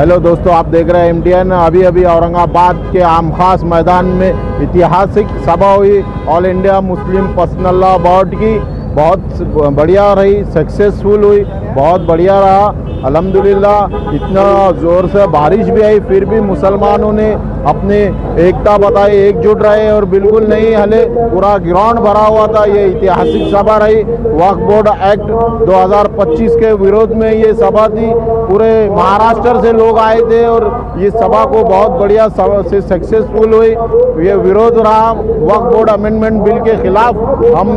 Hello दोस्तों, आप देख रहे हैं MTN। अभी औरंगाबाद के आम खास मैदान में ऐतिहासिक सभा हुई all India Muslim personal law board की। बहुत बढ़िया रही, सक्सेसफुल हुई, बहुत बढ़िया रहा अल्हम्दुलिल्लाह। इतना ज़ोर से बारिश भी आई, फिर भी मुसलमानों ने अपनी एकता बताई, एकजुट रहे और बिल्कुल नहीं हले, पूरा ग्राउंड भरा हुआ था। ये ऐतिहासिक सभा रही। वक्फ बोर्ड एक्ट 2025 के विरोध में ये सभा थी। पूरे महाराष्ट्र से लोग आए थे और ये सभा को बहुत बढ़िया से सक्सेसफुल हुई। ये विरोध रहा वक्फ बोर्ड अमेंडमेंट बिल के खिलाफ। हम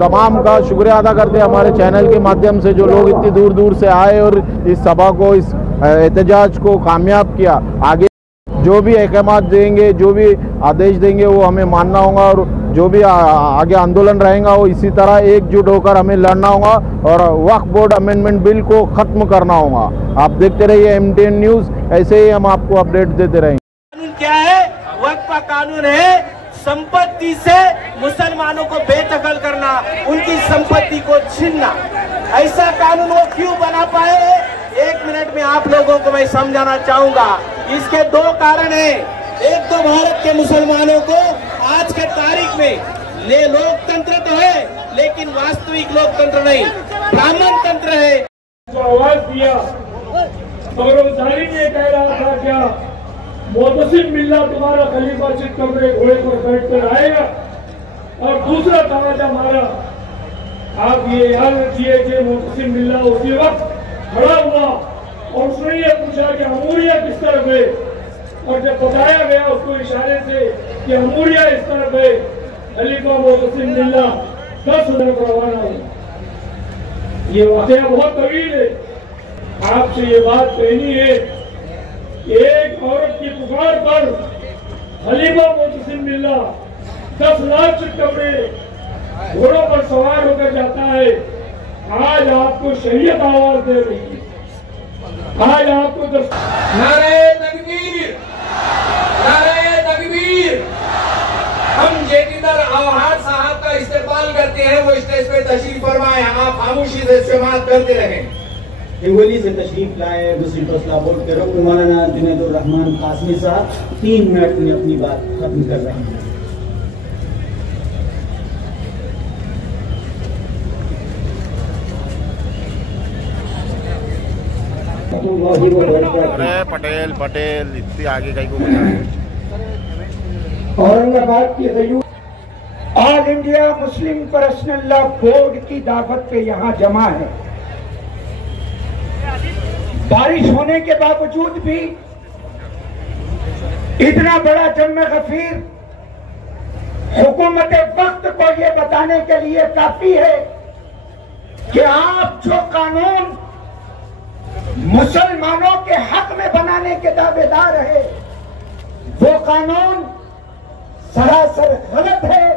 तमाम का शुक्रिया अदा करते हैं हमारे चैनल के माध्यम से, जो लोग इतनी दूर दूर से आए और इस सभा को, इस एहतजाज को कामयाब किया। आगे जो भी अहकाम देंगे, जो भी आदेश देंगे, वो हमें मानना होगा और जो भी आगे आंदोलन रहेगा वो इसी तरह एकजुट होकर हमें लड़ना होगा और वक्फ बोर्ड अमेंडमेंट बिल को ख़त्म करना होगा। आप देखते रहिए MTN न्यूज़, ऐसे ही हम आपको अपडेट देते रहेंगे। कानून क्या है? वक्फ का कानून है संपत्ति से मुसलमानों को बेदखल करना, उनकी संपत्ति को छीनना। ऐसा कानून वो क्यों बना पाए? 1 मिनट में आप लोगों को मैं समझाना चाहूंगा। इसके 2 कारण हैं। एक तो भारत के मुसलमानों को आज के तारीख में लोकतंत्र तो है, लेकिन वास्तविक लोकतंत्र नहीं, ब्राह्मण तंत्र है। जो आवाज दिया मगर वो जारी ने कह रहा था क्या मोहतसिम बिल्ला तुम्हारा खलीफा चित कमरे घोड़े पर बैठ कर आएगा। और दूसरा तमाचा मारा। आप ये याद रखिए कि मोहतसिम बिल्ला उसी वक्त खड़ा हुआ और उसने ये पूछा कि अमूरिया किस तरफ है, और जब बताया गया उसको इशारे से कि अमूरिया इस तरफ है, खलीफा मोहतसिम बिल्ला 10 तरफ रवाना हुआ। ये वाकया बहुत तवील है। आपसे ये बात कहनी है, एक औरत की पुकार पर खलीफा मोहतसिम बिल्ला 10 लाख कपड़े घोड़ों पर सवार होकर जाता है। आज आपको शरीयत आवाज दे रही है। आज आपको नारे तकबीर, नारे तकबीर। हम जेठीदर आवाज साहब का इस्तेमाल करते हैं, वो स्टेज पे तशरीफ फरमाए, आप खामोशी से इस्तेमाल करते रहें। हिंगोली से तशरीफ लाए मुस्लिम पर्सनल बोर्ड के रुकन मौलाना जुनैदुर रहमान कासमी साहब 3 मिनट में अपनी बात खत्म कर रहे हैं। अरे पटेल इतनी आगे कहीं को औरंगाबाद की all India Muslim personal law board की दावत पे यहाँ जमा है। बारिश होने के बावजूद भी इतना बड़ा जम्मे गफीर हुकूमत वक्त को ये बताने के लिए काफी है कि आप जो कानून मुसलमानों के हक में बनाने के दावेदार है, वो कानून सरासर गलत है।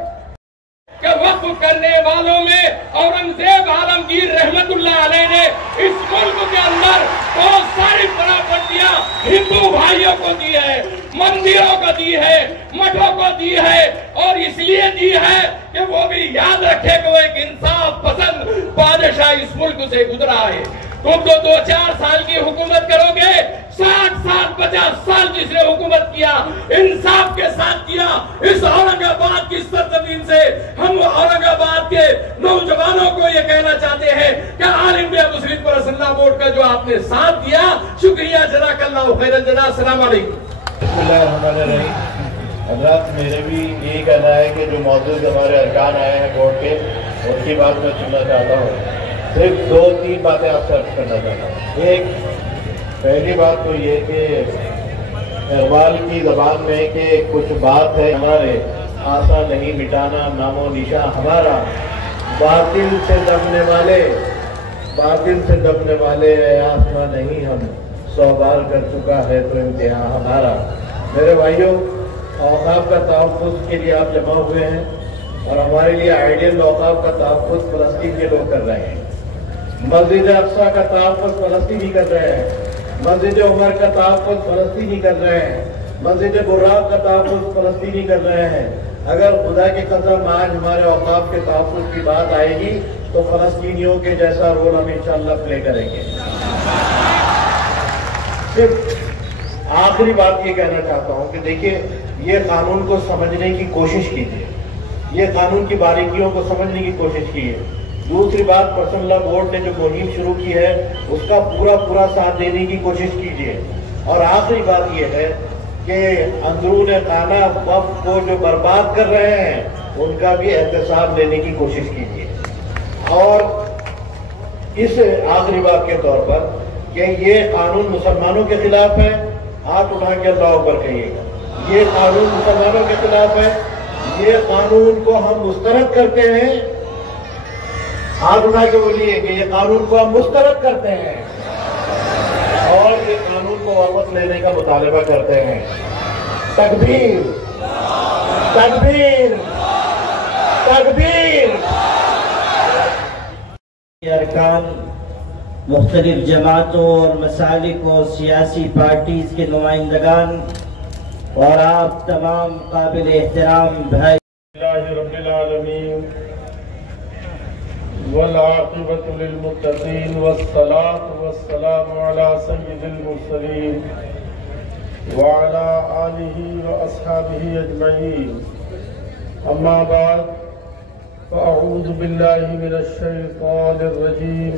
कि वक्फ करने वालों में औरंगजेब आलमगीर रहमतुल्लाह अलैह ने इस मुल्क के अंदर बहुत सारी प्रॉपर्टियां हिंदू भाइयों को दी है, मंदिरों को दी है, मठों को दी है, और इसलिए दी है कि वो भी याद रखे कि वो एक इंसाफ पसंद बादशाह इस मुल्क से गुजरा है। तुम तो 2-4 साल की हुकूमत करोगे, 60 साल 50 साल जिसने हुकूमत किया इंसाफ के साथ किया। इस औरंगाबाद की सरजमीन से हम औरंगाबाद के नौजवानों को ये कहना चाहते हैं कि all India Muslim personal law board का जो आपने साथ दिया, शुक्रिया, जज़ाकल्लाहु खैरन जज़ा। अस्सलाम वालेकुम। हज़रात, मेरे भी यही कहना है कि जो मौजूद हमारे अरकान आए हैं बोर्ड के, उनकी बात मैं सुनना चाहता हूँ। सिर्फ 2-3 बातें आपसे अर्ज करना चाहता हूँ। एक, पहली बात तो ये कि इकबाल की ज़बान में कि कुछ बात है हमारे आशा नहीं मिटाना नामो निशा हमारा, बातिल से दबने वाले आसमां नहीं हम 100 बार कर चुका है तो इम्तिहान हमारा। मेरे भाइयों, औकाफ का तहफ़्फ़ुज़ के लिए आप जमा हुए हैं और हमारे लिए आइडियल औकाफ का तहफ़्फ़ुज़ फ़लस्तीन के लोग कर रहे हैं। मस्जिद अक्सा का तहफ़्फ़ुज़ फ़लस्तीनी कर रहे हैं, मस्जिद उमर का तहफ़्फ़ुज़ फ़लस्तीनी कर रहे हैं, मस्जिद बुर्राक का तहफ़्फ़ुज़ फ़लस्तीनी कर रहे हैं। अगर खुदा की कसम आज हमारे औकाफ के तहफ़्फ़ुज़ की बात आएगी तो फ़लस्तीनियों के जैसा रोल हम इंशाअल्लाह प्ले करेंगे। सिर्फ आखिरी बात ये कहना चाहता हूँ कि देखिए, ये कानून को समझने की कोशिश कीजिए, ये कानून की बारीकियों को समझने की कोशिश कीजिए। दूसरी बात, पर्सनल लॉ बोर्ड ने जो मुहिम शुरू की है उसका पूरा साथ देने की कोशिश कीजिए। और आखिरी बात यह है कि अंदरून खाना वक्त को जो बर्बाद कर रहे हैं उनका भी एहतसाब लेने की कोशिश कीजिए। और इस आखिरी बात के तौर पर कि ये कानून मुसलमानों के खिलाफ है, हाथ उठा के अल्लाह अकबर कहिएगा, ये कानून मुसलमानों के खिलाफ है, ये कानून को हम मुस्तरद करते हैं, हाथ उठा के बोलिए कि ये कानून को हम मुस्तरद करते हैं और ये कानून को वापस लेने का मुतालबा करते हैं। तकबीर, तकबीर, तकबीर। अरकान, मुख्तलिफ जमातों और मसालिक और सियासी पार्टीज के नुमाइंदगान और आप तमाम काबिल एहतराम भाई, रब्बिल आलमीन वल आक़िबतु लिल मुत्तक़ीन वस्सलातु वस्सलामु अला सय्यिदिल मुरसलीन व अला आलिहि व अस्हाबिहि अजमईन। अम्मा बाद, फ़अऊज़ु बिल्लाहि मिनश शैतानिर रजीम।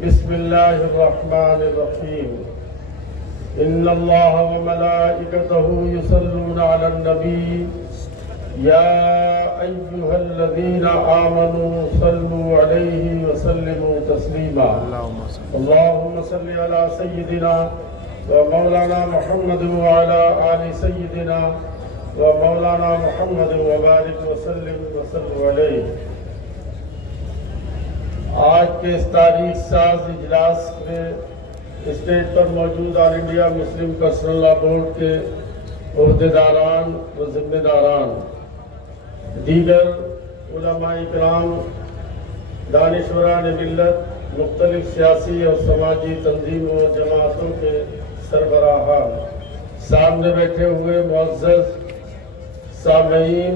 बिस्मिल्लाहिर रहमानिर रहीम। इन्नल्लाहा व मलाइकतहु युसल्लूना अलन नबी या अय्युहल्लज़ीना आमनू सल्लू अलैहि व सल्लिमू तस्लीमा। अल्लाहुम्मा सल्लि अला सय्यिदिना व मौलाना मुहम्मद व अला आलि सय्यिदिना व मौलाना मुहम्मद व बारिक व सल्लिम व सल्लु अलैहि। आज के इस तारीख साज इजलास में स्टेज पर मौजूद all India Muslim personal law board के ओहदेदारान व जिम्मेदारान, दीगर उलमा इकराम, दानिशवरान मिल्लत, मुख्तलिफ सियासी और समाजी तंजीमों और जमातों के सरबराहान, सामने बैठे हुए मुअज़्ज़ज़ सामईन,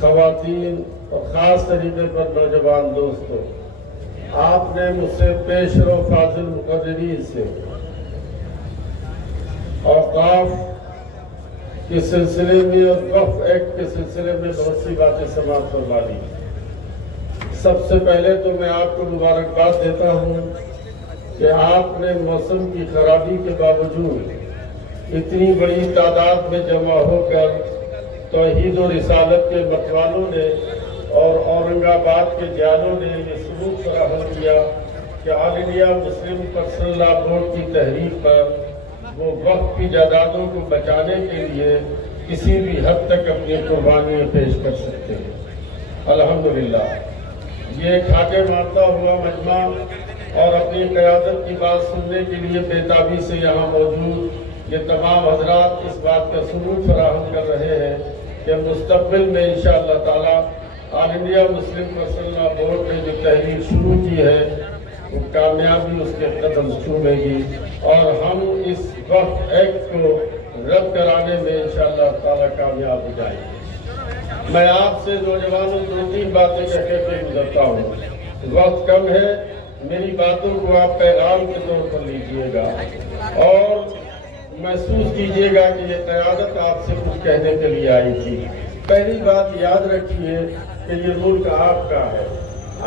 ख़वातीन और ख़ास तरीके पर नौजवान दोस्तों, आपने मुझसे पेशरो फाजिल मुक़र्ररीन से औक़ाफ़ के सिलसिले में और वक्फ एक्ट के सिलसिले में बहुत सी बातें समाप्त फरमा ली। सबसे पहले तो मैं आपको मुबारकबाद देता हूँ कि आपने मौसम की खराबी के बावजूद इतनी बड़ी तादाद में जमा होकर तौहीद और रिसालत के मतवालों ने और औरंगाबाद के जालों ने ये सबूत फराहम किया कि all India Muslim personal law board की तहरीक पर वो वक्त की जायदादों को बचाने के लिए किसी भी हद तक अपनी कुर्बानियाँ पेश कर सकते हैं। अल्हम्दुलिल्लाह, ये खाके मारता हुआ मजमा और अपनी क़यादत की बात सुनने के लिए बेताबी से यहाँ मौजूद ये तमाम हजरात इस बात का सबूत फराहम कर रहे हैं कि मुस्तक़बिल में इंशाअल्लाह ताला all India Muslim personal law board ने जो तहरीक शुरू की है वो कामयाबी उसके कदम छूमेगी और हम इस वक्त एक्ट को रद्द कराने में इंशाअल्लाह ताला कामयाब हो जाएंगे। मैं आपसे नौजवानों 2-3 बातें कहकर के गुजरता हूँ। वक्त कम है, मेरी बातों को आप पैगाम के तौर पर लीजिएगा और महसूस कीजिएगा कि ये क़यादत आपसे कुछ कहने के लिए आई थी। पहली बात याद रखिए कि ये मुल्क आपका है,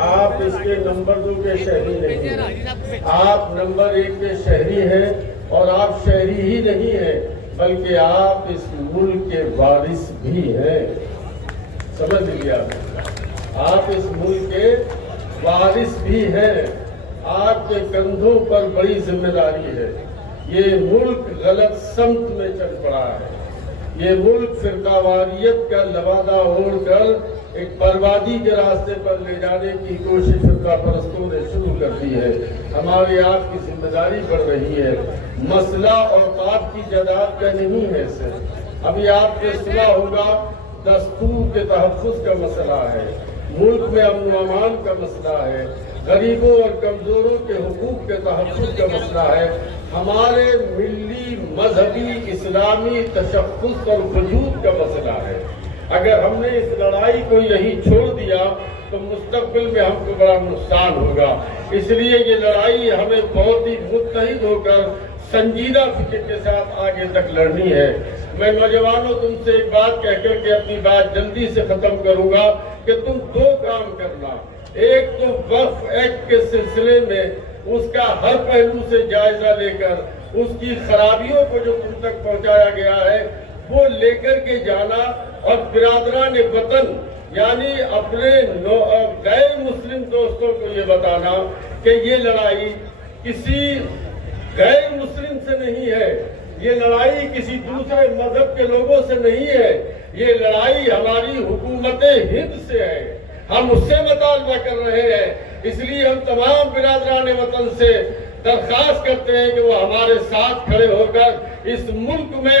आप इसके नंबर 2 के शहरी नहीं हैं, आप नंबर 1 के शहरी हैं और आप शहरी ही नहीं हैं बल्कि आप इस मुल्क के वारिस भी हैं। समझ लीजिए, आप इस मुल्क के वारिस भी हैं, आपके कंधों पर बड़ी जिम्मेदारी है। ये मुल्क गलत समत में चल पड़ा है, ये मुल्क फिरकावारियत का लबादा ओढ़कर एक बर्बादी के रास्ते पर ले जाने की कोशिश फिरका परस्तों ने शुरू कर दी है। हमारी आपकी जिम्मेदारी बढ़ रही है। मसला औकात की जायदाद का नहीं है सिर्फ, अभी आपने सुना होगा दस्तूर के तहफ़्फ़ुज़ का मसला है, मुल्क में अमन व अमान का मसला है, गरीबों और कमजोरों के हुकूक के तहफ़्फ़ुज़ का मसला है, हमारे मिली मजहबी इस्लामी तशख़्ख़ुस और वजूद का मसला है। अगर हमने इस लड़ाई को यही छोड़ दिया तो मुस्तक़बिल में हमको बड़ा नुकसान होगा। इसलिए ये लड़ाई हमें बहुत ही मुत्तहिद होकर संजीदा फिक्र के साथ आगे तक लड़नी है। मैं नौजवानों तुमसे एक बात कहकर के अपनी बात जल्दी से खत्म करूंगा कि तुम दो काम करना। एक तो वक्फ एक्ट के सिलसिले में उसका हर पहलू से जायजा लेकर उसकी खराबियों को जो तुम तक पहुंचाया गया है वो लेकर के जाना, और बिरादरान वतन यानी अपने गैर मुस्लिम दोस्तों को ये बताना कि ये लड़ाई किसी गैर मुस्लिम से नहीं है, ये लड़ाई किसी दूसरे मजहब के लोगों से नहीं है, ये लड़ाई हमारी हुकूमत हिंद से है। हम उससे मुतालबा कर रहे हैं। इसलिए हम तमाम बिरादरान वतन से दरख्वास्त करते हैं कि वो हमारे साथ खड़े होकर इस मुल्क में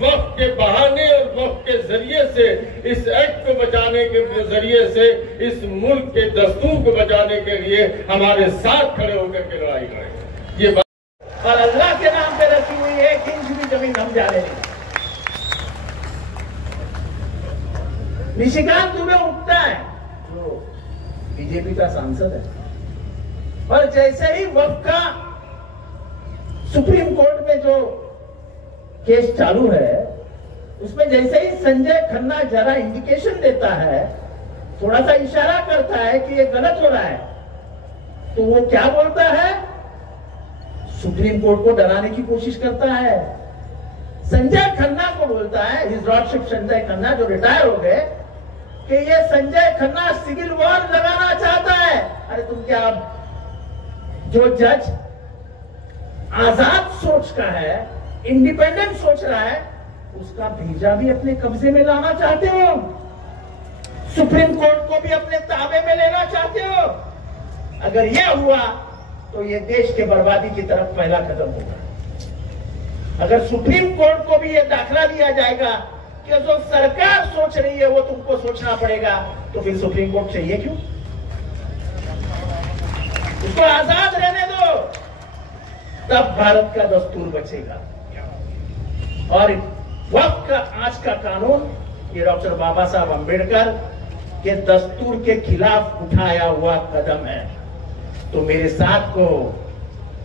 वक्फ के बहाने और वक्फ के जरिए से, इस एक्ट को बचाने के जरिए से, इस मुल्क के दस्तूर को बचाने के लिए हमारे साथ खड़े होकर के लड़ाई लड़ें। ये बात और अल्लाह के नाम पे रखी हुई 1 इंच भी जमीन हम जाने नहीं। निशिकांत दुबे उठता है जो बीजेपी का सांसद है, और जैसे ही वक्त का सुप्रीम कोर्ट में जो केस चालू है उसमें जैसे ही संजय खन्ना जरा इंडिकेशन देता है, थोड़ा सा इशारा करता है कि ये गलत हो रहा है, तो वो क्या बोलता है? सुप्रीम कोर्ट को डराने की कोशिश करता है। संजय खन्ना को बोलता है, हिज लॉर्डशिप संजय खन्ना जो रिटायर हो गए, कि ये संजय खन्ना सिविल वॉर लगाना चाहता है। अरे तुम क्या, जो जज आजाद सोच का है, इंडिपेंडेंट सोच रहा है, उसका भेजा भी अपने कब्जे में लाना चाहते हो, सुप्रीम कोर्ट को भी अपने ताबे में लेना चाहते हो। अगर यह हुआ तो ये देश के बर्बादी की तरफ पहला कदम होगा। अगर सुप्रीम कोर्ट को भी यह दाखला दिया जाएगा कि जो सरकार सोच रही है वो तुमको सोचना पड़ेगा, तो फिर सुप्रीम कोर्ट चाहिए क्यों? उसको आजाद रहने दो, तब भारत का दस्तूर बचेगा। और वक्त का आज का कानून ये डॉक्टर बाबा साहब अंबेडकर के दस्तूर के खिलाफ उठाया हुआ कदम है। तो मेरे साथ को,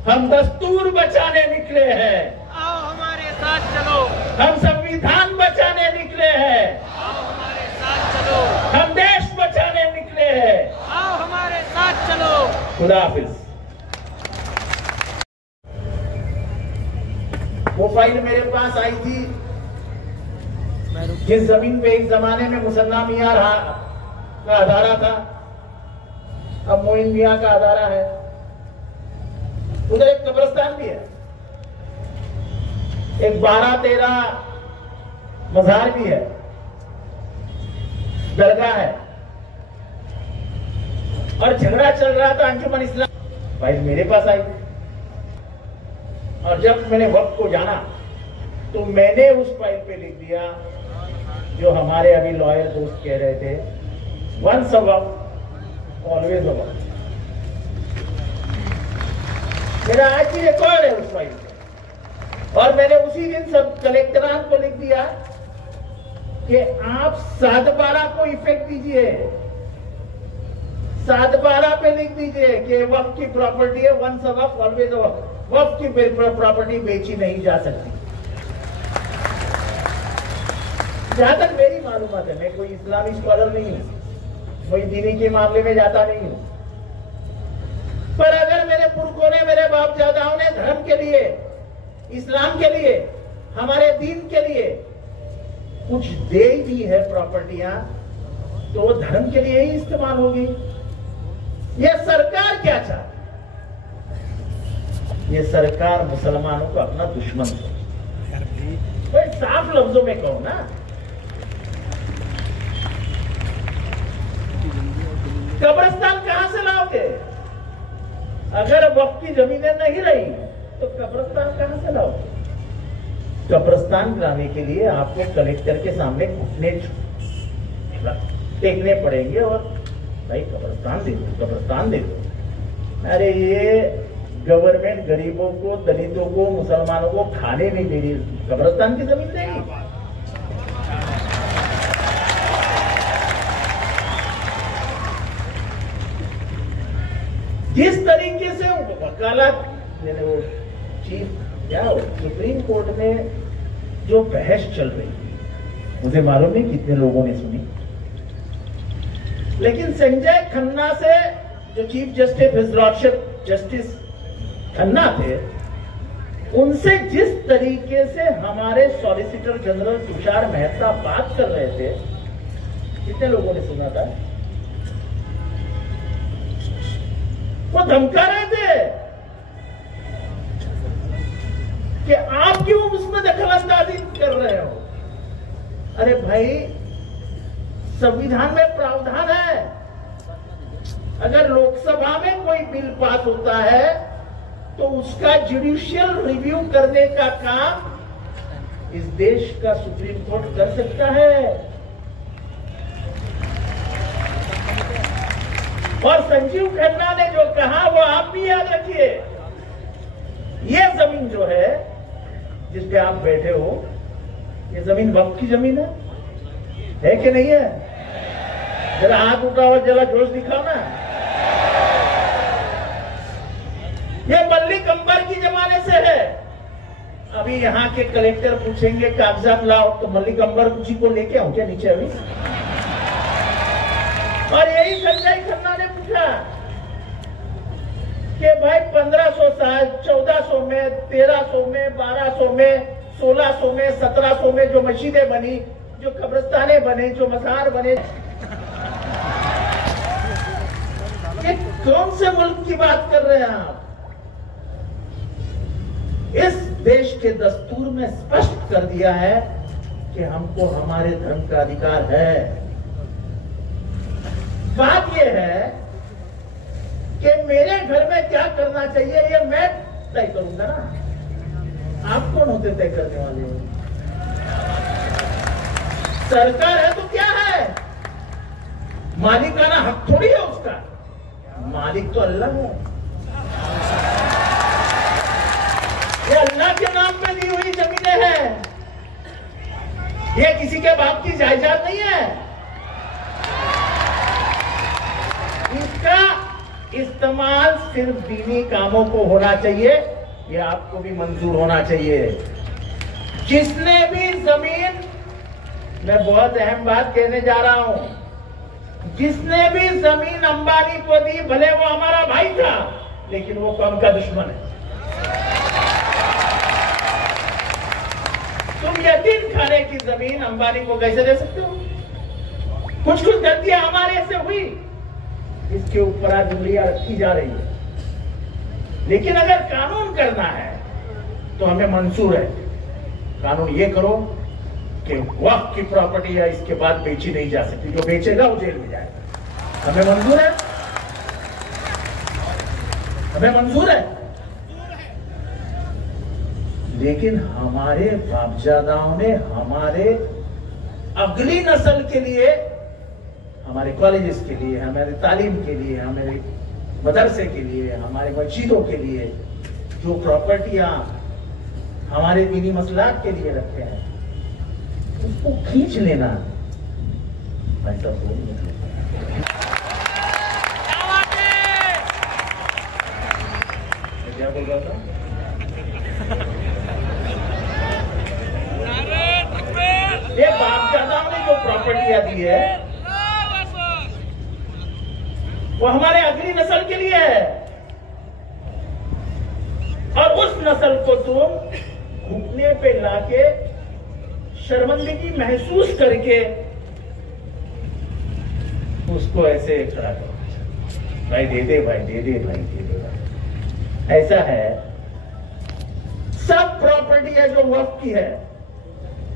हम दस्तूर बचाने निकले हैं, आओ हमारे साथ चलो। हम संविधान बचाने निकले हैं, आओ हमारे साथ चलो। हम देश बचाने निकले हैं, आओ हमारे साथ चलो। खुदा हाफिज। वो फाइल मेरे पास आई थी जिस जमीन पे एक जमाने में मुसन्ना मियां का अदारा था, अब मोइन मियां का अदारा है। उधर एक कब्रिस्तान भी है, एक 12-13 मजार भी है, दरगाह है, और झगड़ा चल रहा था अंजुमन इस्लाम। फाइल मेरे पास आई, और जब मैंने वक्त को जाना तो मैंने उस फाइल पे लिख दिया जो हमारे अभी लॉयर दोस्त कह रहे थे, वंस अ वक्त ऑलवेज अ वक्त। मेरा आज भी रिकॉर्ड है उस फाइल पे, और मैंने उसी दिन सब कलेक्टरान को लिख दिया कि आप 7/12 को इफेक्ट दीजिए, 7/12 पे लिख दीजिए कि वक्त की प्रॉपर्टी है, वंस अ वक्त ऑलवेज अ वक्त। वक्त की प्रॉपर्टी बेची नहीं जा सकती। जहां तक मेरी मालूमात है, मैं कोई इस्लामी स्कॉलर नहीं हूं, कोई दीनी के मामले में जाता नहीं हूं, पर अगर मेरे पुरखों ने, मेरे बाप दादाओं ने धर्म के लिए, इस्लाम के लिए, हमारे दीन के लिए कुछ दे दी है प्रॉपर्टियां, तो वो धर्म के लिए ही इस्तेमाल होगी। ये सरकार क्या चाहती? ये सरकार मुसलमानों को अपना दुश्मन समझती। तो साफ लफ्जों में कहूं ना, कब्रिस्तान कहां से लाओगे? अगर वक्त की जमीनें नहीं रही तो कब्रिस्तान कहां से लाओगे? कब्रिस्तान लाने के लिए आपको कलेक्टर के सामने घुटने टेकने पड़ेंगे, और भाई कब्रिस्तान दे दो, कब्रिस्तान दे दो। अरे ये गवर्नमेंट गरीबों को, दलितों को, मुसलमानों को खाने नहीं दे रही, कब्रिस्तान की जमीन देगी। जिस तरीके से वकालत, वो चीफ क्या हो? सुप्रीम कोर्ट में जो बहस चल रही थी, मुझे मालूम नहीं कितने लोगों ने सुनी, लेकिन संजय खन्ना से जो chief justice his lordship justice Khanna थे, उनसे जिस तरीके से हमारे सॉलिसिटर जनरल तुषार मेहता बात कर रहे थे, कितने लोगों ने सुना था? वो धमका रहे थे कि आप क्यों उसमें दखलंदाजी कर रहे हो। अरे भाई, संविधान में प्रावधान है, अगर लोकसभा में कोई बिल पास होता है तो उसका जुडिशियल रिव्यू करने का काम इस देश का सुप्रीम कोर्ट कर सकता है। और संजीव खन्ना ने जो कहा वो आप भी याद रखिए। ये जमीन जो है जिस पे आप बैठे हो, ये जमीन वक्फ की जमीन है कि नहीं है? जरा हाथ उठाओ और जरा जोश दिखाओ ना। ये मल्लिक अंबर की जमाने से है। अभी यहाँ के कलेक्टर पूछेंगे कागजात लाओ, तो मल्लिक अंबर जी को लेके आऊं क्या नीचे अभी? और यही संजय खन्ना ने पूछा कि भाई 1500 साल, 1400 में, 1300 में, 1200 में, 1600 में, 1700 में जो मस्जिदें बनी, जो कब्रिस्तानें बने, जो मजार बने, ये कौन से मुल्क की बात कर रहे हैं आप? इस देश के दस्तूर में स्पष्ट कर दिया है कि हमको हमारे धर्म का अधिकार है। बात यह है कि मेरे घर में क्या करना चाहिए ये मैं तय करूंगा ना। आप कौन होते तय करने वाले? सरकार है तो क्या है? मालिकाना हक थोड़ी है उसका। मालिक तो अल्लाह है। ये अल्लाह के नाम पे दी हुई जमीनें हैं। ये किसी के बाप की जायदाद नहीं है। इसका इस्तेमाल सिर्फ दीनी कामों को होना चाहिए। ये आपको भी मंजूर होना चाहिए। जिसने भी जमीन, मैं बहुत अहम बात कहने जा रहा हूं, जिसने भी जमीन अंबानी को दी, भले वो हमारा भाई था, लेकिन वो कौम का दुश्मन है। तुम यतीम खाने की जमीन अंबानी को कैसे दे सकते हो? कुछ कुछ गलतियां हमारे से हुई, इसके ऊपर आज उंगलियां रखी जा रही है। लेकिन अगर कानून करना है तो हमें मंजूर है। कानून ये करो कि वक्फ की प्रॉपर्टी है, इसके बाद बेची नहीं जा सकती। जो बेचेगा वो जेल में जाएगा। हमें मंजूर है, हमें मंजूर है। लेकिन हमारे बापजादाओं ने हमारे अगली नस्ल के लिए, हमारे कॉलेजेस के लिए, हमारे तालीम के लिए, हमारे मदरसे के लिए, हमारे मस्जिदों के लिए जो प्रॉपर्टियां हमारे दीनी मसलाक के लिए रखे हैं, उसको खींच लेना ऐसा थोड़ी है। क्या बोल रहा था? ये बापदादाओं ने जो प्रॉपर्टियां दी है वो हमारे अगली नस्ल के लिए है। और उस नस्ल को तुम घुटने पे लाके शर्मिंदगी महसूस करके उसको ऐसे खड़ा करो, भाई दे दे, भाई दे दे, भाई दे दे भाई। ऐसा है। सब प्रॉपर्टी है जो वक्फ की है।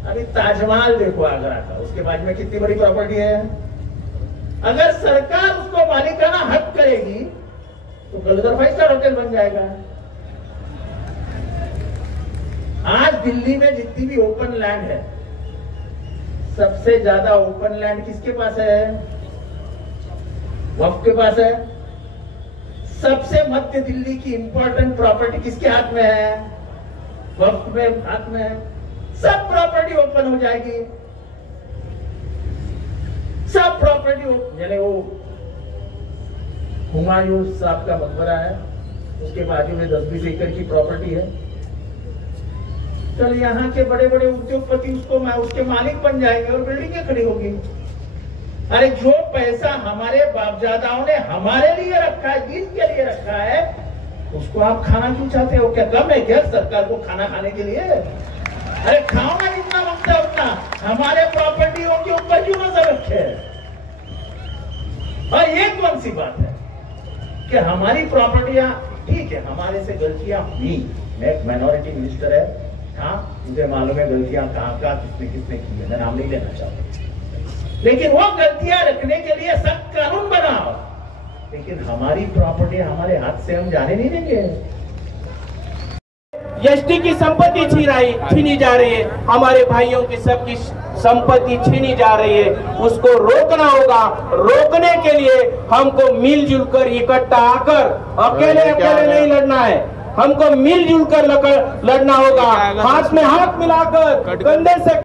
अभी ताजमहल देखो आगरा का, उसके बाद में कितनी बड़ी प्रॉपर्टी है। अगर सरकार उसको मालिकाना हक करेगी तो गलगर 5 स्टार होटल बन जाएगा। आज दिल्ली में जितनी भी ओपन लैंड है, सबसे ज्यादा ओपन लैंड किसके पास है? वक्फ के पास है। सबसे मध्य दिल्ली की इंपॉर्टेंट प्रॉपर्टी किसके हाथ में है? वक्फ में हाथ में है। सब प्रॉपर्टी ओपन हो जाएगी। सब प्रॉपर्टी, यानी वो हुमायूं साहब का मकबरा है, उसके बाजू में 10-20 एकड़ की प्रॉपर्टी है। कल यहाँ के बड़े बड़े उद्योगपति उसके मालिक बन जाएंगे और बिल्डिंगें खड़ी होगी। अरे जो पैसा हमारे बापदादाओं ने हमारे लिए रखा है, दिन के लिए रखा है, उसको आप खाना क्यों चाहते हो? क्या कम है क्या सरकार को खाना खाने के लिए? अरे खाओ ना जितना मांगता है उतना, हमारे प्रॉपर्टियों के ऊपर क्यों नजर रखे? और ये कौन सी बात है कि हमारी प्रॉपर्टियां, ठीक है हमारे से गलतियां हुई, मैं एक माइनॉरिटी मिनिस्टर है, हाँ मुझे मालूम है गलतियां कहाँ किसने किसने की है, मैं नाम नहीं लेना चाहता, लेकिन वो गलतियां रखने के लिए सख्त कानून बनाओ, लेकिन हमारी प्रॉपर्टी हमारे हाथ से हम जाने नहीं देंगे। एसटी की संपत्ति छीनी जा रही है, हमारे भाइयों की सबकी संपत्ति छीनी जा रही है, उसको रोकना होगा। रोकने के लिए हमको मिलजुल कर इकट्ठा आकर, अकेले नहीं लड़ना है, हमको मिलजुल कर लड़ना होगा, हाथ में हाथ मिलाकर, कंधे से